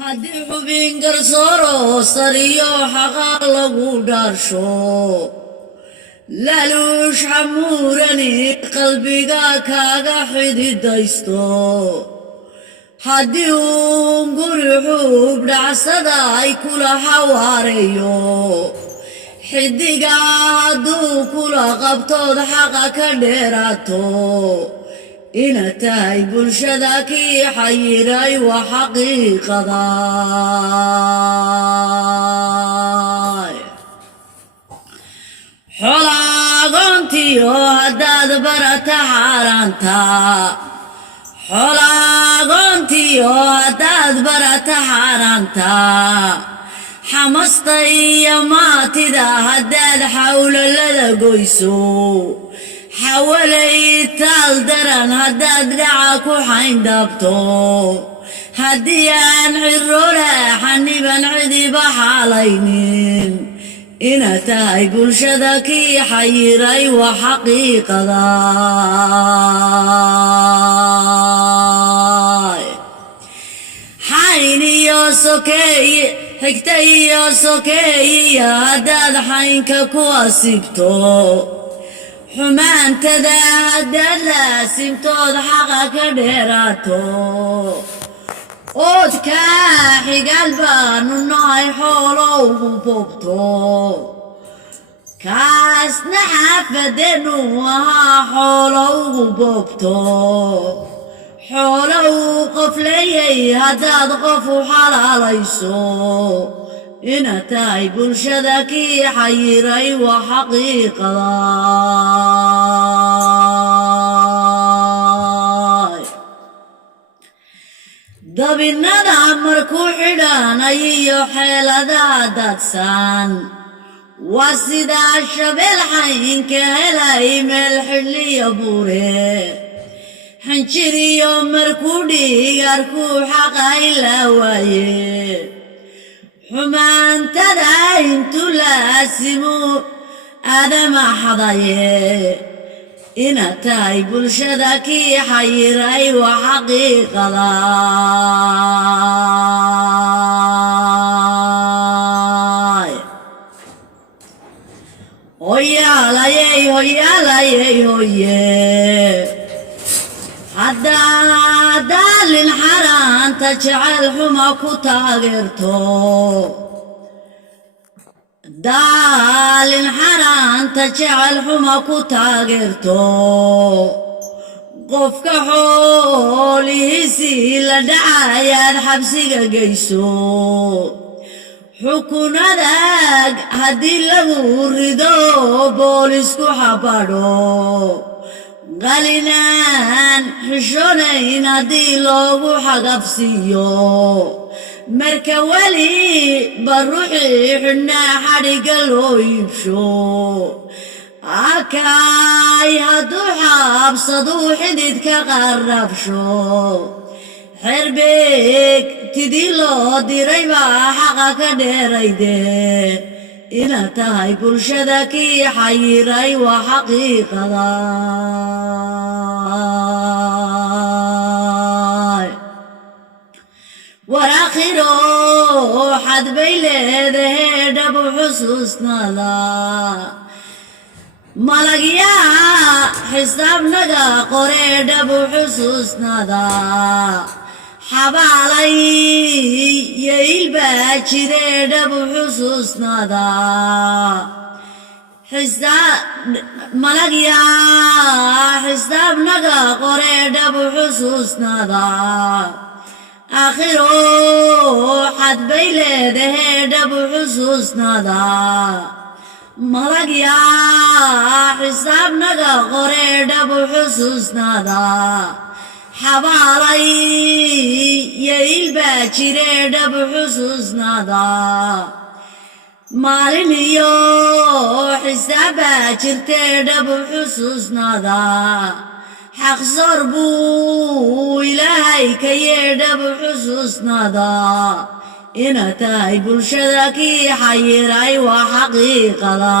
haddii xubin garsooro sariyo xaqa lagu dhaarsho laaluush xamuurani qalbiga kaaga xididaysto haddii uun guri xuub dhacsada ay kula xawaareeyo xidiga hadduu kula qabtood xaqa ka dheeraato ina tahay bulshada kii xayiray waa xaqiiqada xola agoontiyo haddaad barata xaaraanta xola agoontiyo haddaad barata xaaraanta xamasta iyo maatida haddaad xawlalada goyso xawalay taal daran haddaad dhaca ku xayndaabto haddii aan ciroola xaniban cidiba xaalaynin ina tahay bulshada kii xayiray waa xaqiiqada xayn iyo sokeeye xigta iyo sokeeyiya haddaad xaynka ku asibto xumaantada haddaad laasimtood xaqa ka dheeraato ood kaa xigaal baanu nahay xoolowgu boobto kaasna xaafadeennu ahaa xoolowgu boobto xoolow qof leeyay haddaad qof u xalaalayso ina tahay bulshada kii xayiray waa xaqiiqada dabinada markuu xidhanayiyo xeeladaha daadsan waa sidaa shabeel xaynka helay meel xidhliya buure xinjiriyo markuu dhiigarkuu xaqa ilaa waaye xumaantada intuu laasimu aadama xadaye ina tahay bulshada kii xayiray waa xaqiiqada hoyaalayey hoyaalayey hoye haddaad daalin xaraanta jecel xuma ku taageerto daalin xaraanta jecel xuma ku taageerto qofka xoolihiisii la dhacayaad xabsiga geyso xukunadaag haddii lagu rido boolisku xabadho qalinaan xishoonayn haddii loogu xagabsiiyo marka weli baruuxii xidhnaa xadhigga loo iibsho akaay hadduu xaabsaduu xididka qarrabsho xerbeeg tidii loo diray baa xaqa ka dheerayde ina tahay bulshada kii xayiray waa xaqiiqada war aakhiro xad bay leedahee dhabu xusuusnada malagyaa xisaabnaga qoree dhabu xusuusnada xabaalay yeylbaa jiree dhabu xusuusnada malagyaa xisaabnaga qoree dhabu xusuusnada aakhiro xad bay leedahee dhabu xusuusnada malagyaa xisaabnaga qoree dhabu xusuusnada xabaalay yeylbaa jiree dhabu xusuusnada maalin iyo xisaabbaa jirtee dhabu xusuusnada xaqsoor buu ilaahay ka yeedhabu xusuusnada ina tahay bulshada kii xayiray waa xaqiiqada